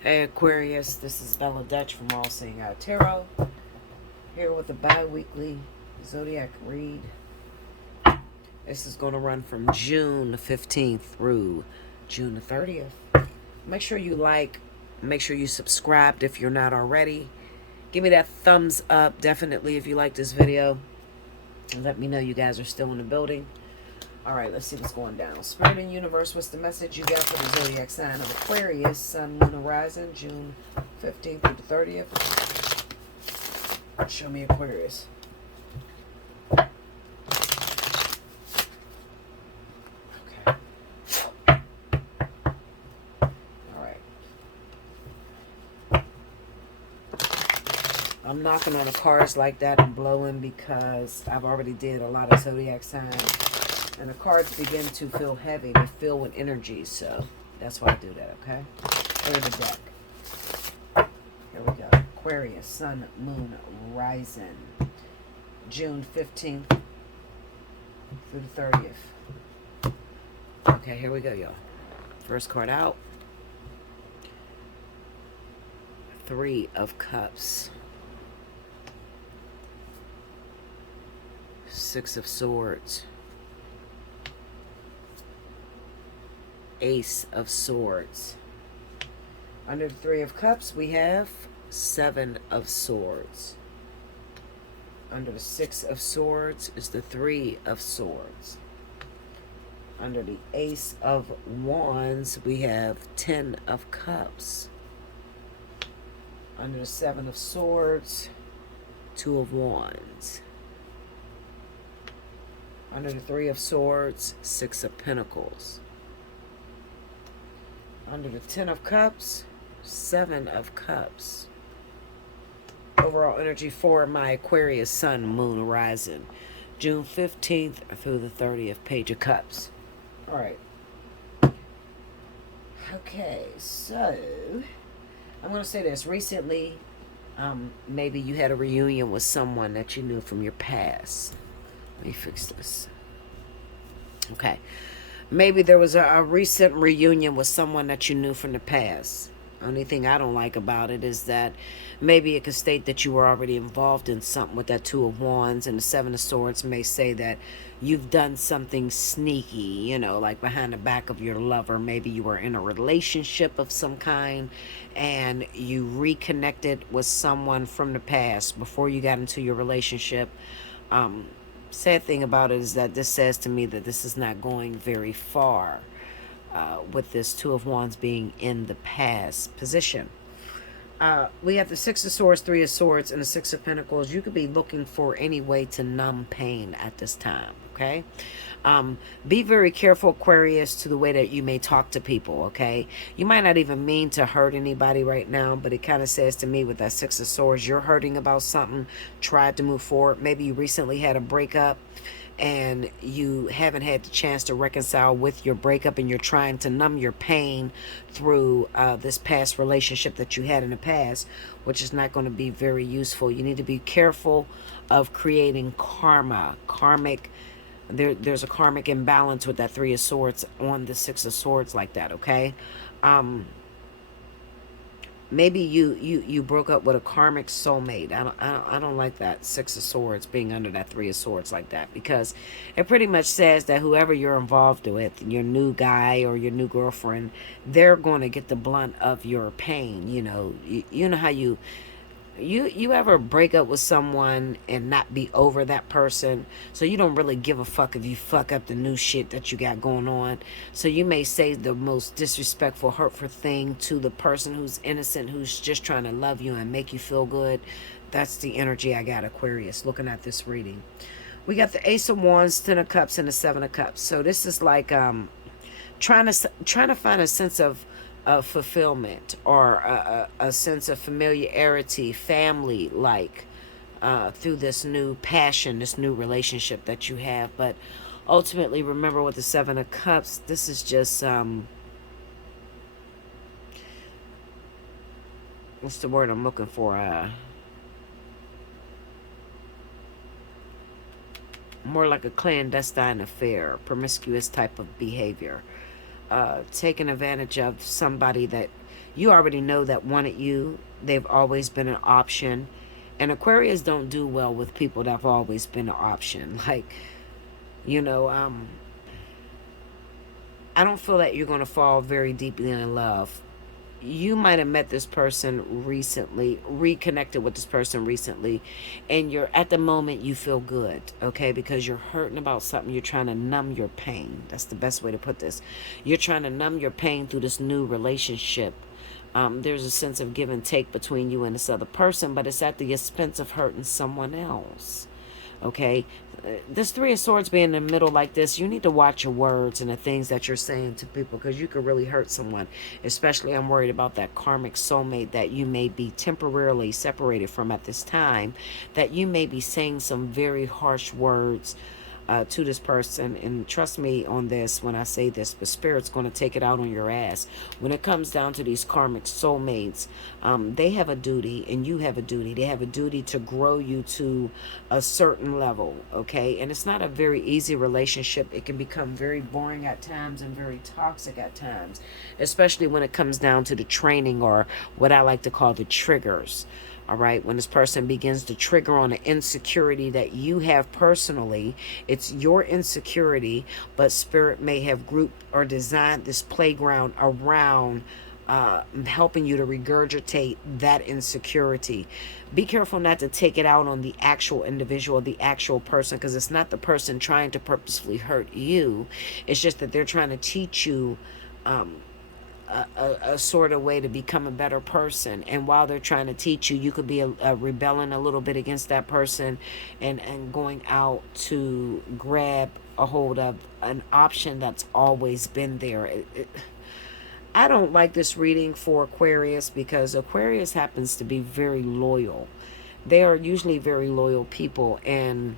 Hey Aquarius, this is Bella Dutch from Allseeingeyetarot, here with a bi-weekly zodiac read. This is going to run from June the 15th through June the 30th. Make sure you make sure you subscribed if you're not already. Give me that thumbs up, definitely, if you like this video. And let me know you guys are still in the building. Alright, let's see what's going down. Spirit and Universe, what's the message you got for the zodiac sign of Aquarius, Sun, Moon, Horizon, June 15th through the 30th? Show me Aquarius. Okay. Alright. I'm knocking on the cards like that and blowing because I've already did a lot of zodiac signs. And the cards begin to feel heavy. They fill with energy, so that's why I do that, okay? Clear the deck. Here we go. Aquarius, Sun, Moon, Rising. June 15th through the 30th. Okay, here we go, y'all. First card out. Three of Cups. Six of Swords. Ace of Swords. Under the Three of Cups, we have Seven of Swords. Under the Six of Swords is the Three of Swords. Under the Ace of Wands, we have Ten of Cups. Under the Seven of Swords, Two of Wands. Under the Three of Swords, Six of Pentacles. Under the Ten of Cups, Seven of Cups. Overall energy for my Aquarius, Sun, Moon, Horizon. June 15th through the 30th, Page of Cups. Alright. Okay, so I'm going to say this. Recently, maybe you had a reunion with someone that you knew from your past. Let me fix this. Okay. Maybe there was a recent reunion with someone that you knew from the past. Only thing I don't like about it is that maybe it could state that you were already involved in something with that Two of Wands, and the Seven of Swords may say that you've done something sneaky, you know, like behind the back of your lover. Maybe you were in a relationship of some kind and you reconnected with someone from the past before you got into your relationship. Sad thing about it is that this says to me that this is not going very far with this Two of Wands being in the past position. We have the Six of Swords, Three of Swords, and the Six of Pentacles. You could be looking for any way to numb pain at this time, okay? Be very careful, Aquarius, to the way that you may talk to people, okay? You might not even mean to hurt anybody right now, but it kind of says to me with that Six of Swords, you're hurting about something, tried to move forward. Maybe you recently had a breakup and you haven't had the chance to reconcile with your breakup, and you're trying to numb your pain through this past relationship that you had in the past, which is not going to be very useful. You need to be careful of creating karmic. There's a karmic imbalance with that Three of Swords on the Six of Swords like that, okay? Maybe you broke up with a karmic soulmate. I don't like that Six of Swords being under that Three of Swords like that, because it pretty much says that whoever you're involved with, your new guy or your new girlfriend, they're going to get the blunt of your pain. You know, you know how you ever break up with someone and not be over that person, so you don't really give a fuck if you fuck up the new shit that you got going on. So you may say the most disrespectful, hurtful thing to the person who's innocent, who's just trying to love you and make you feel good. That's the energy I got, Aquarius, looking at this reading. We got the Ace of Wands, Ten of Cups, and the Seven of Cups. So this is like trying to find a sense of fulfillment, or a sense of familiarity, family like, through this new passion, this new relationship that you have. But ultimately, remember, with the Seven of Cups, this is just what's the word I'm looking for? More like a clandestine affair, promiscuous type of behavior. Taking advantage of somebody that you already know that wanted you. They've always been an option. And Aquarius don't do well with people that have always been an option. Like, you know, I don't feel that you're going to fall very deeply in love. You might have met this person recently, reconnected with this person recently, and you're at the moment you feel good, okay? Because you're hurting about something, you're trying to numb your pain. That's the best way to put this. You're trying to numb your pain through this new relationship. There's a sense of give and take between you and this other person, but it's at the expense of hurting someone else. Okay, this Three of Swords being in the middle like this, you need to watch your words and the things that you're saying to people, because you could really hurt someone. Especially, I'm worried about that karmic soulmate that you may be temporarily separated from at this time, that you may be saying some very harsh words to this person. And trust me on this when I say this, but Spirit's going to take it out on your ass. When it comes down to these karmic soulmates, they have a duty and you have a duty. They have a duty to grow you to a certain level, okay? And it's not a very easy relationship. It can become very boring at times and very toxic at times, especially when it comes down to the training, or what I like to call the triggers. All right, when this person begins to trigger on an insecurity that you have personally, it's your insecurity, but Spirit may have grouped or designed this playground around helping you to regurgitate that insecurity. Be careful not to take it out on the actual individual, the actual person, because it's not the person trying to purposefully hurt you. It's just that they're trying to teach you a sort of way to become a better person. And while they're trying to teach you, you could be rebelling a little bit against that person, and going out to grab a hold of an option that's always been there. I don't like this reading for Aquarius, because Aquarius happens to be very loyal. They are usually very loyal people, and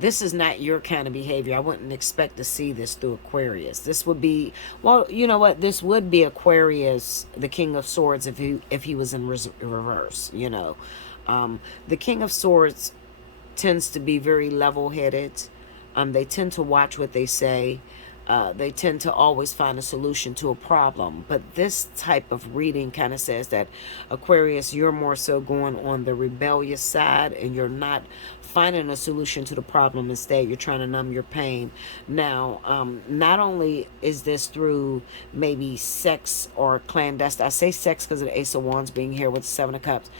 this is not your kind of behavior. I wouldn't expect to see this through Aquarius. This would be, well, you know what? This would be Aquarius, the King of Swords, if he was in reverse, you know. The King of Swords tends to be very level-headed. They tend to watch what they say. They tend to always find a solution to a problem. But this type of reading kind of says that, Aquarius, you're more so going on the rebellious side, and you're not finding a solution to the problem. Instead, you're trying to numb your pain. Now, not only is this through maybe sex or clandestine, I say sex because of the Ace of Wands being here with the Seven of Cups.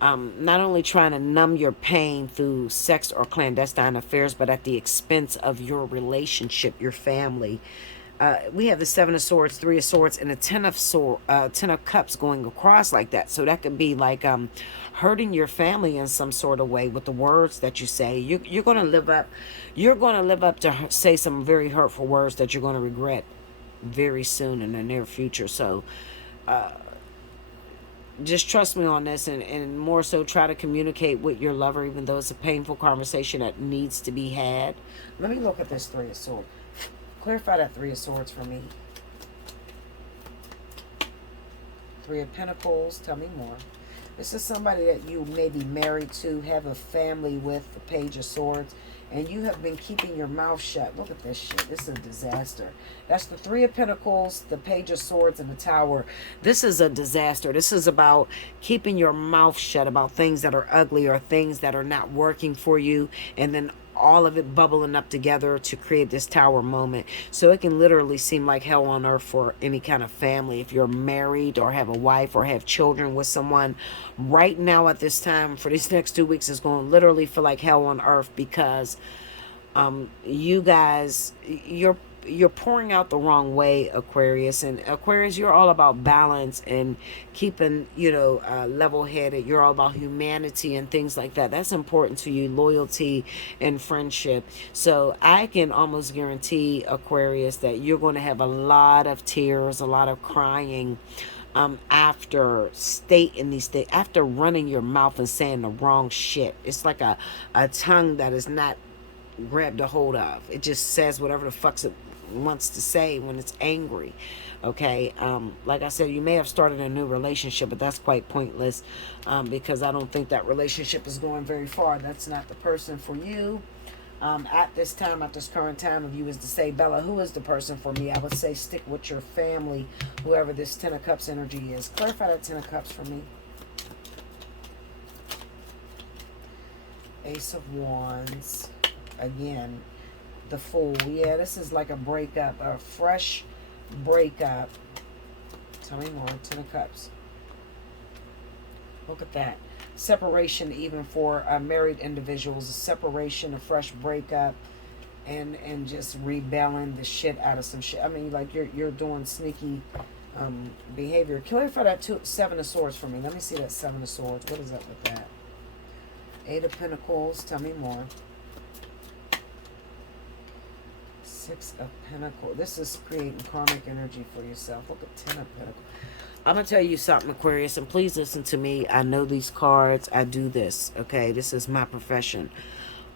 Not only trying to numb your pain through sex or clandestine affairs, but at the expense of your relationship, your family. We have the Seven of Swords, Three of Swords, and the Ten of Cups going across like that. So that could be like hurting your family in some sort of way with the words that you say. You're going to live up. You're going to live up to say some very hurtful words that you're going to regret very soon in the near future. So just trust me on this, and more so try to communicate with your lover, even though it's a painful conversation that needs to be had. Let me look at this Three of Swords. Clarify that Three of Swords for me. Three of Pentacles, tell me more. This is somebody that you may be married to, have a family with, the Page of Swords, and you have been keeping your mouth shut. Look at this shit. This is a disaster. That's the Three of Pentacles, the Page of Swords, and the Tower. This is a disaster. This is about keeping your mouth shut about things that are ugly or things that are not working for you, and then all of it bubbling up together to create this Tower moment. So it can literally seem like hell on earth for any kind of family. If you're married or have a wife or have children with someone, right now at this time for these next 2 weeks, is going to literally feel like hell on earth, because you guys, you're pouring out the wrong way, Aquarius. And Aquarius, you're all about balance and keeping, you know, level-headed. You're all about humanity and things like that. That's important to you, loyalty and friendship. So I can almost guarantee, Aquarius, that you're going to have a lot of tears, a lot of crying, after stating these things, after running your mouth and saying the wrong shit. It's like a tongue that is not grabbed a hold of. It just says whatever the fuck it wants to say when it's angry. Okay, like I said, you may have started a new relationship, but that's quite pointless, because I don't think that relationship is going very far. That's not the person for you. At this time, at this current time, if you was to say, Bella, who is the person for me? I would say stick with your family, whoever this Ten of Cups energy is. Clarify that Ten of Cups for me. Ace of Wands. Again, the Fool. Yeah, this is like a breakup, a fresh breakup. Tell me more. Ten of Cups. Look at that. Separation, even for married individuals. A separation, a fresh breakup, and just rebelling the shit out of some shit. I mean, like you're doing sneaky behavior. Clarify that Seven of Swords for me. Let me see that Seven of Swords. What is up with that? Eight of Pentacles. Tell me more. Six of Pentacles. This is creating karmic energy for yourself. Look at Ten of Pentacles. I'm going to tell you something, Aquarius, and please listen to me. I know these cards. I do this, okay? This is my profession.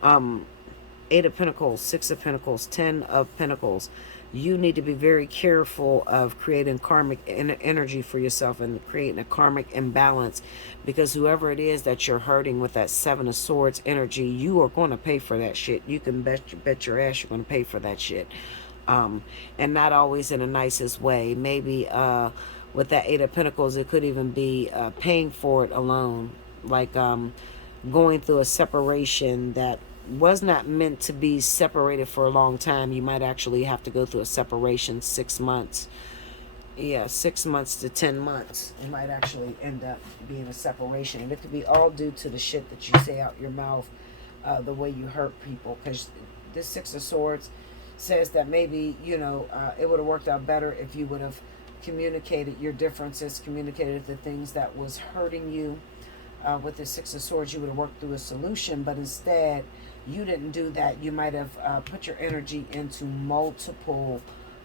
Eight of Pentacles, Six of Pentacles, Ten of Pentacles. You need to be very careful of creating karmic energy for yourself and creating a karmic imbalance, because whoever it is that you're hurting with that Seven of Swords energy, you are going to pay for that shit. You can bet your ass you're going to pay for that shit. And not always in the nicest way. Maybe with that Eight of Pentacles, it could even be paying for it alone. Like going through a separation that was not meant to be separated for a long time. You might actually have to go through a separation 6 months. Yeah, 6 months to 10 months. It might actually end up being a separation. And it could be all due to the shit that you say out your mouth, the way you hurt people. Because this Six of Swords says that maybe, you know, it would have worked out better if you would have communicated your differences, communicated the things that was hurting you. With the Six of Swords, you would have worked through a solution, but instead you didn't do that. You might have put your energy into multiple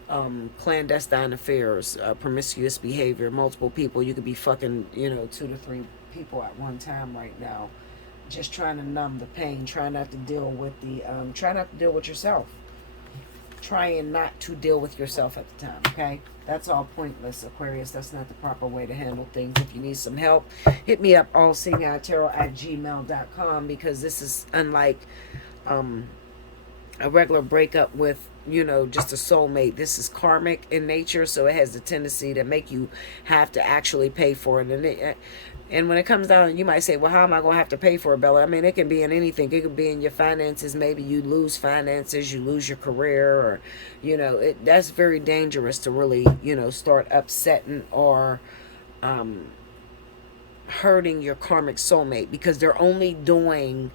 clandestine affairs, promiscuous behavior, multiple people. You could be fucking, you know, 2 to 3 people at one time right now, just trying to numb the pain, trying not to deal with the trying not to deal with yourself, trying not to deal with yourself at the time. Okay, that's all pointless, Aquarius. That's not the proper way to handle things. If you need some help, hit me up, allseeingeyetarot@gmail.com, because this is unlike a regular breakup with, you know, just a soulmate. This is karmic in nature, so it has the tendency to make you have to actually pay for it. And when it comes down, you might say, well, how am I going to have to pay for it, Bella? I mean, it can be in anything. It could be in your finances. Maybe you lose finances, you lose your career, or, you know, that's very dangerous to really, you know, start upsetting or hurting your karmic soulmate, because they're only doing...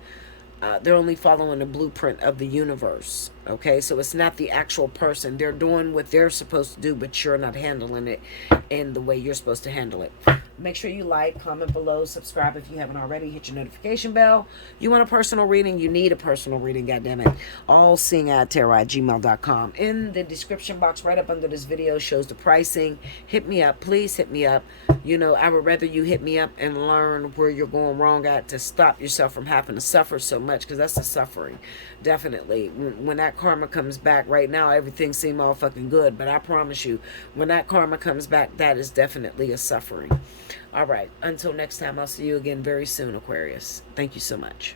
they're only following the blueprint of the universe. Okay, so it's not the actual person. They're doing what they're supposed to do, but you're not handling it in the way you're supposed to handle it. Make sure you like, comment below, subscribe if you haven't already, hit your notification bell. You want a personal reading? You need a personal reading, goddammit. Allseeingeyetarot@gmail.com. In the description box right up under this video shows the pricing. Hit me up, please hit me up. You know, I would rather you hit me up and learn where you're going wrong at, to stop yourself from having to suffer so much, because that's the suffering. Definitely. When that karma comes back, right now everything seems all fucking good, but I promise you, when that karma comes back, that is definitely a suffering. All right, until next time, I'll see you again very soon, Aquarius. Thank you so much.